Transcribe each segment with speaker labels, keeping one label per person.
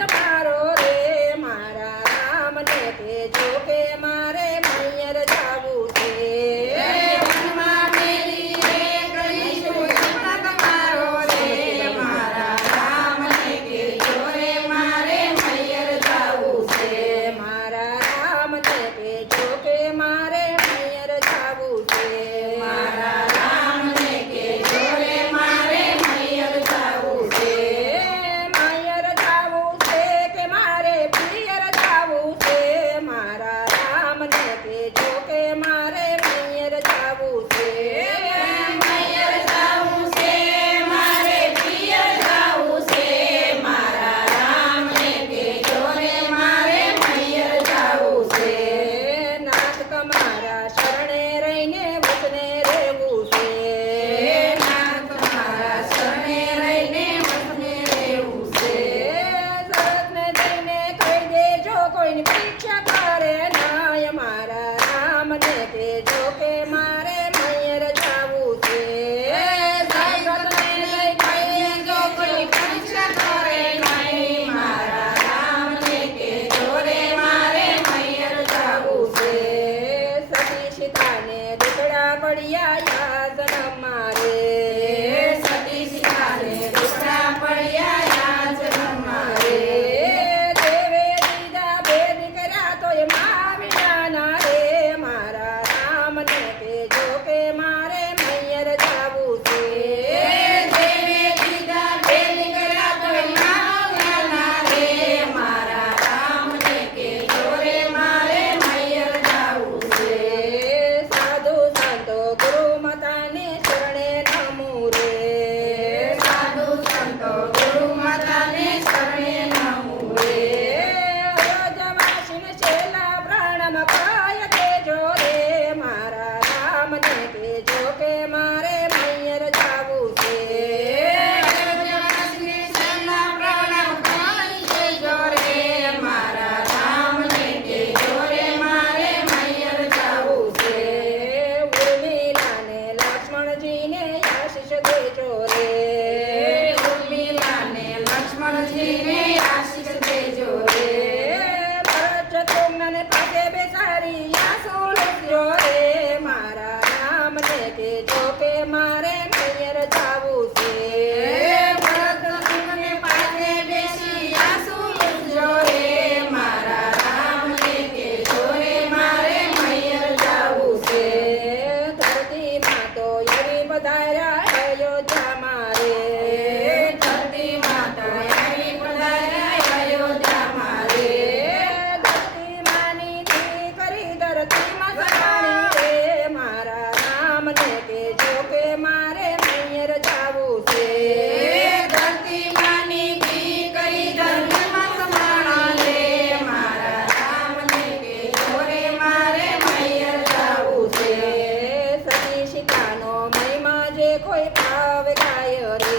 Speaker 1: the કે જો કે મારે Yeah, mare, me hierta દેખો એક ભાવ રે.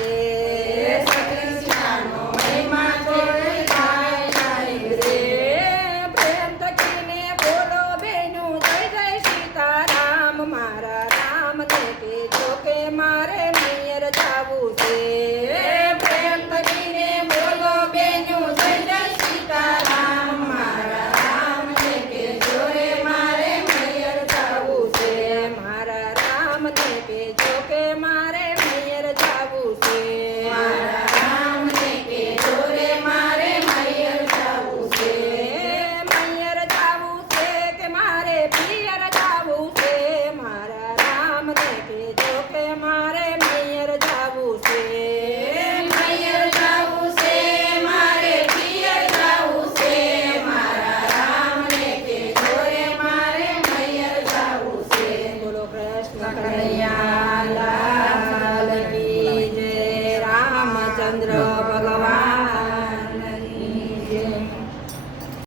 Speaker 1: മക്കളെ